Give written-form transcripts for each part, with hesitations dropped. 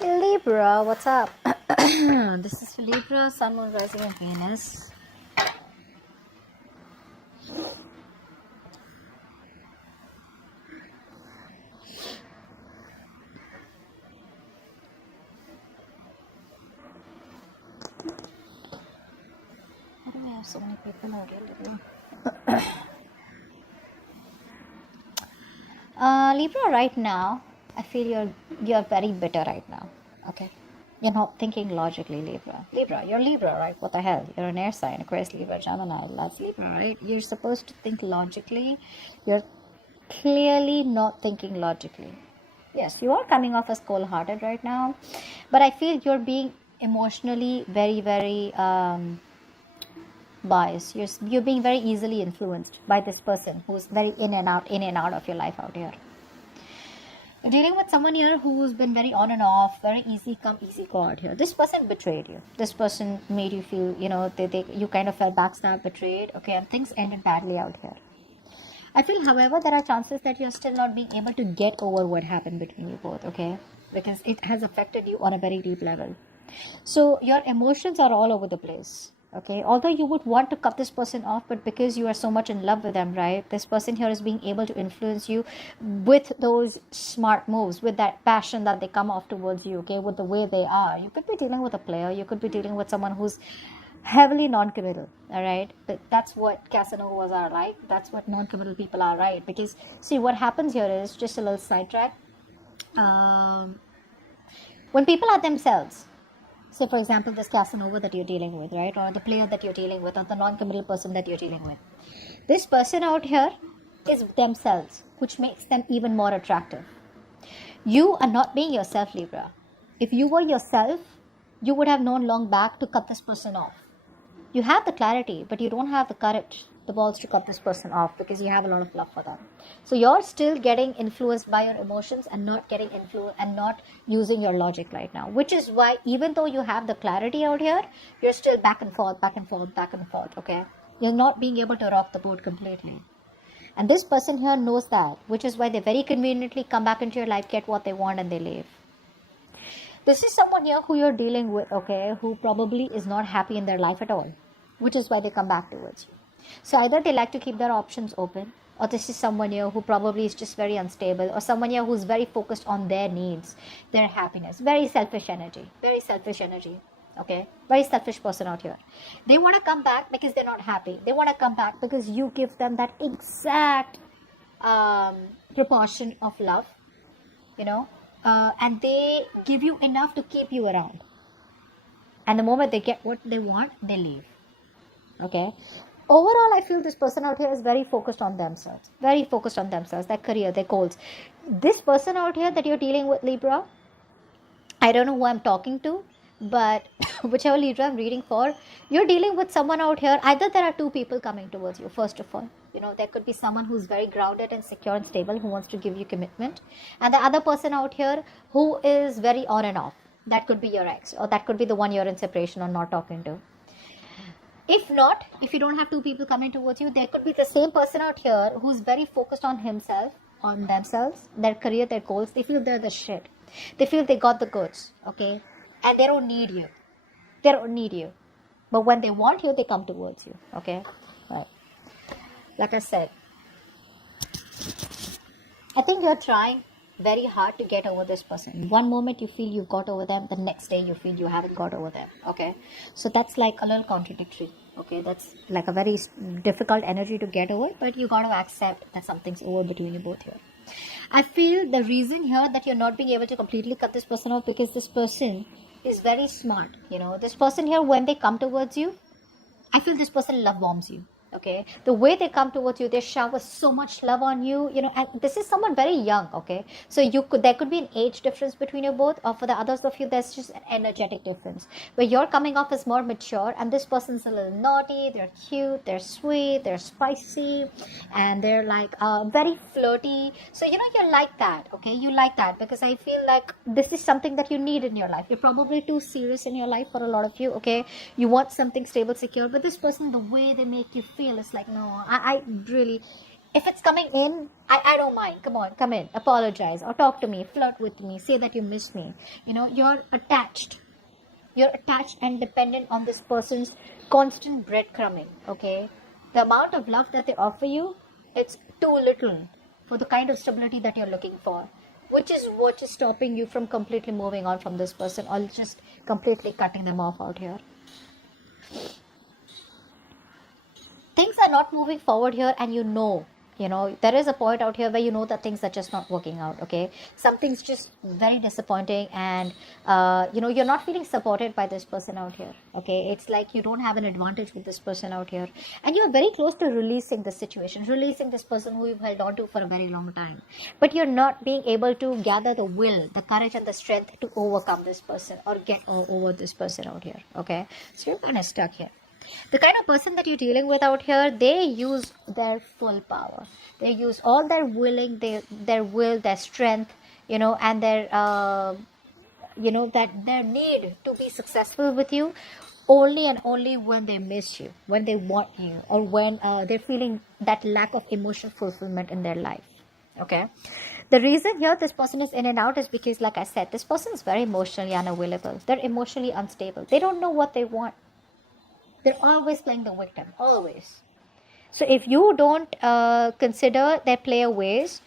Libra, what's up? This is Libra, Sun, Moon, Rising, and Venus. Why do we have so many people already? Libra, right now, I feel you're very bitter right now. Okay, you're not thinking logically, Libra. Libra, you're Libra, right? What the hell? You're an air sign, Aquarius, Libra, Gemini. That's Libra, right? You're supposed to think logically. You're clearly not thinking logically. Yes, you are coming off as cold-hearted right now, but I feel you're being emotionally very, very biased. You're being very easily influenced by this person who's very in and out of your life out here. You're dealing with someone here who's been very on and off, very easy come, easy go out here. This person betrayed you. This person made you feel, you kind of felt backstabbed, betrayed, okay, and things ended badly out here. I feel, however, there are chances that you're still not being able to get over what happened between you both, okay? Because it has affected you on a very deep level. So your emotions are all over the place, okay? Although you would want to cut this person off, but because you are so much in love with them, right? This person here is being able to influence you with those smart moves, with that passion that they come off towards you, okay? With the way they are. You could be dealing with a player. You could be dealing with someone who's heavily non-committal, all right? But that's what Casanovas are like. That's what non-committal people are, right? Because see, what happens here is, just a little sidetrack, when people are themselves, say for example this Casanova that you're dealing with, right, or the player that you're dealing with, or the non-committal person that you're dealing with, this person out here is themselves, which makes them even more attractive. You are not being yourself, Libra. If you were yourself, you would have known long back to cut this person off. You have the clarity, but you don't have the courage, the balls to cut this person off, because you have a lot of love for them. So you're still getting influenced by your emotions and not getting influenced and not using your logic right now, which is why even though you have the clarity out here, you're still back and forth, okay? You're not being able to rock the boat completely. And this person here knows that, which is why they very conveniently come back into your life, get what they want, and they leave. This is someone here who you're dealing with, okay, who probably is not happy in their life at all, which is why they come back towards you. So either they like to keep their options open, or this is someone here who probably is just very unstable, or someone here who's very focused on their needs, their happiness, very selfish energy, okay, very selfish person out here. They want to come back because they're not happy. They want to come back because you give them that exact proportion of love, and they give you enough to keep you around. And the moment they get what they want, they leave. Okay. Overall, I feel this person out here is very focused on themselves. Their career, their goals. This person out here that you're dealing with, Libra, I don't know who I'm talking to, but whichever Libra I'm reading for, you're dealing with someone out here. Either there are two people coming towards you, first of all. There could be someone who's very grounded and secure and stable who wants to give you commitment. And the other person out here who is very on and off. That could be your ex, or that could be the one you're in separation or not talking to. If not, if you don't have two people coming towards you, there could be the same person out here who's very focused on himself, on themselves, their career, their goals. They feel they're the shit. They feel they got the goods, okay? And they don't need you. But when they want you, they come towards you, okay? Right. Like I said, I think you're trying very hard to get over this person. One moment you feel you've got over them, the next day you feel you haven't got over them, okay? So that's like a little contradictory, okay? That's like a very difficult energy to get over, but you got to accept that something's over between you both here. I feel the reason here that you're not being able to completely cut this person off, because this person is very smart, This person here, when they come towards you, I feel this person love bombs you. Okay, the way they come towards you, they shower so much love on you, and this is someone very young, okay? So there could be an age difference between you both, or for the others of you, there's just an energetic difference, where you're coming off as more mature, and this person's a little naughty, they're cute, they're sweet, they're spicy, and they're like very flirty. So, you like that, okay? You like that, because I feel like this is something that you need in your life. You're probably too serious in your life for a lot of you, okay? You want something stable, secure, but this person, the way they make you feel is like, no, I really, If it's coming in, I don't mind. Come on, come in, apologize or talk to me, flirt with me, say that you miss me. You're attached. You're attached and dependent on this person's constant breadcrumbing, okay? The amount of love that they offer you, it's too little for the kind of stability that you're looking for, which is what is stopping you from completely moving on from this person or just completely cutting them off out here. Things are not moving forward here, and there is a point out here where that things are just not working out, okay? Something's just very disappointing, and you're not feeling supported by this person out here, okay? It's like you don't have an advantage with this person out here, and you're very close to releasing this situation, releasing this person who you've held on to for a very long time, but you're not being able to gather the will, the courage and the strength to overcome this person or get over this person out here, okay? So you're kind of stuck here. The kind of person that you're dealing with out here, they use their full power. They use all their willing, their will, their strength, and their, that their need to be successful with you only and only when they miss you, when they want you, or when they're feeling that lack of emotional fulfillment in their life. Okay. The reason here this person is in and out is because, like I said, this person is very emotionally unavailable. They're emotionally unstable. They don't know what they want. They're always playing the victim, always. So if you don't consider their player ways,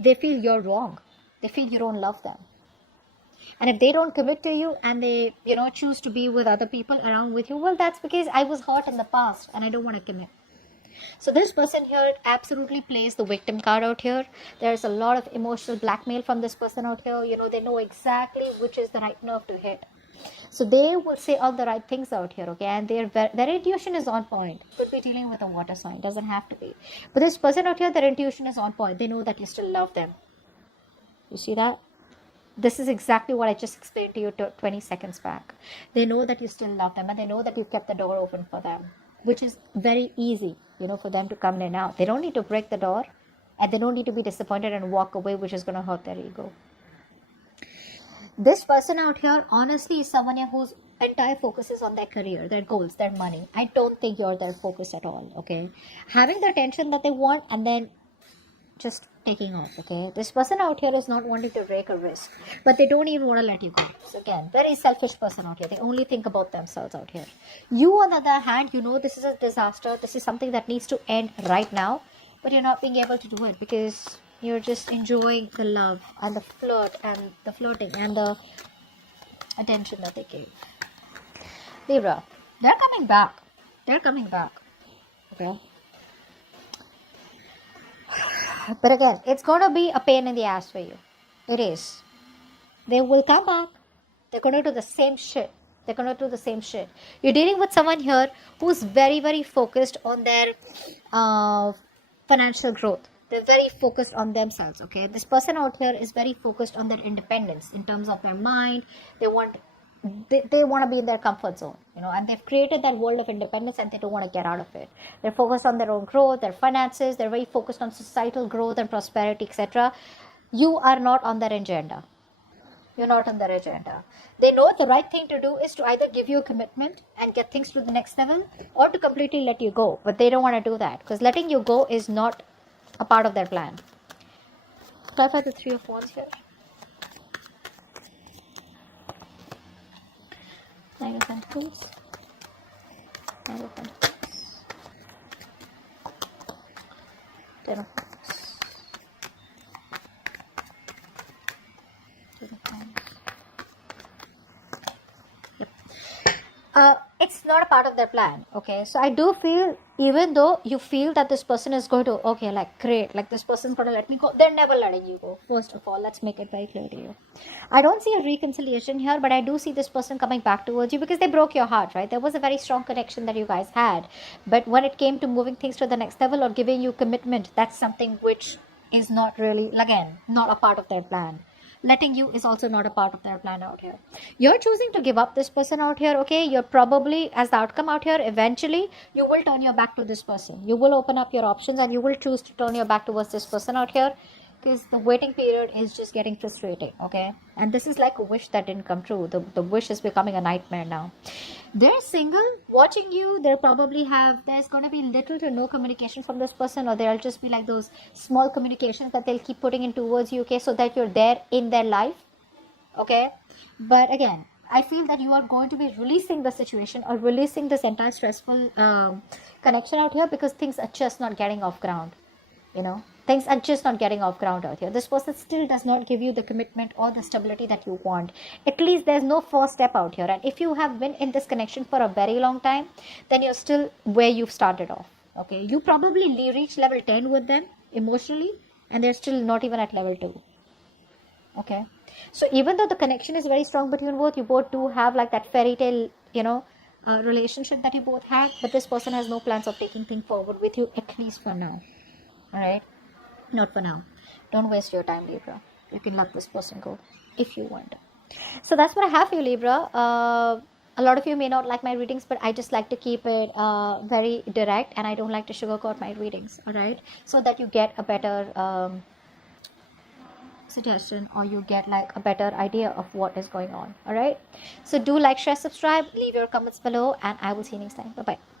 they feel you're wrong. They feel you don't love them. And if they don't commit to you and they, choose to be with other people around with you, well, that's because I was hurt in the past and I don't want to commit. So this person here absolutely plays the victim card out here. There's a lot of emotional blackmail from this person out here. They know exactly which is the right nerve to hit. So they will say all the right things out here, okay? And their intuition is on point. Could be dealing with a water sign, doesn't have to be. But this person out here, their intuition is on point. They know that you still love them. You see that? This is exactly what I just explained to you 20 seconds back. They know that you still love them, and they know that you kept the door open for them, which is very easy, for them to come in and out. They don't need to break the door, and they don't need to be disappointed and walk away, which is going to hurt their ego. This person out here, honestly, is someone whose entire focus is on their career, their goals, their money. I don't think you're their focus at all, okay? Having the attention that they want and then just taking off, okay? This person out here is not wanting to take a risk, but they don't even want to let you go. So again, very selfish person out here. They only think about themselves out here. You, on the other hand, this is a disaster. This is something that needs to end right now, but you're not being able to do it because you're just enjoying the love and the flirt and the flirting and the attention that they gave. Libra, they're coming back. They're coming back. Okay. But again, it's going to be a pain in the ass for you. It is. They will come back. They're going to do the same shit. You're dealing with someone here who's very, very focused on their financial growth. They're very focused on themselves, okay? This person out here is very focused on their independence in terms of their mind. They want to be in their comfort zone, and they've created that world of independence and they don't want to get out of it. They're focused on their own growth, their finances. They're very focused on societal growth and prosperity, etc. You are not on their agenda. You're not on their agenda. They know the right thing to do is to either give you a commitment and get things to the next level or to completely let you go. But they don't want to do that because letting you go is not a part of their plan. Clarify the Three of Wands here. Nine of Pentacles. Nine of Pentacles. Ten of Cups. Ten of Wands. Yep. It's not a part of their plan, okay? So I do feel, even though you feel that this person is going to, okay, like, great, like this person's going to let me go, they're never letting you go. First of all, let's make it very clear to you. I don't see a reconciliation here, but I do see this person coming back towards you because they broke your heart, right? There was a very strong connection that you guys had. But when it came to moving things to the next level or giving you commitment, that's something which is not really, again, not a part of their plan. Letting you is also not a part of their plan out here. You're choosing to give up this person out here, okay? You're probably, as the outcome out here, eventually, you will turn your back to this person. You will open up your options and you will choose to turn your back towards this person out here because the waiting period is just getting frustrating, okay? And this is like a wish that didn't come true. The wish is becoming a nightmare now. They're single, watching you. There's going to be little to no communication from this person, or there'll just be like those small communications that they'll keep putting in towards you, okay? So that you're there in their life, okay? But again, I feel that you are going to be releasing the situation or releasing this entire stressful connection out here, because things are just not getting off ground. Things are just not getting off ground out here. This person still does not give you the commitment or the stability that you want. At least there's no first step out here. And if you have been in this connection for a very long time, then you're still where you've started off. Okay, you probably reached level 10 with them emotionally, and they're still not even at level 2. Okay, so even though the connection is very strong between both, you both do have like that fairy tale, relationship that you both have, but this person has no plans of taking things forward with you, at least for now. All right, not for now. Don't waste your time, Libra. You can let this person go if you want. So that's what I have for you, Libra. A lot of you may not like my readings, but I just like to keep it very direct, and I don't like to sugarcoat my readings. All right, so that you get a better suggestion, or you get like a better idea of what is going on. All right, so do like, share, subscribe, leave your comments below, and I will see you next time. Bye bye.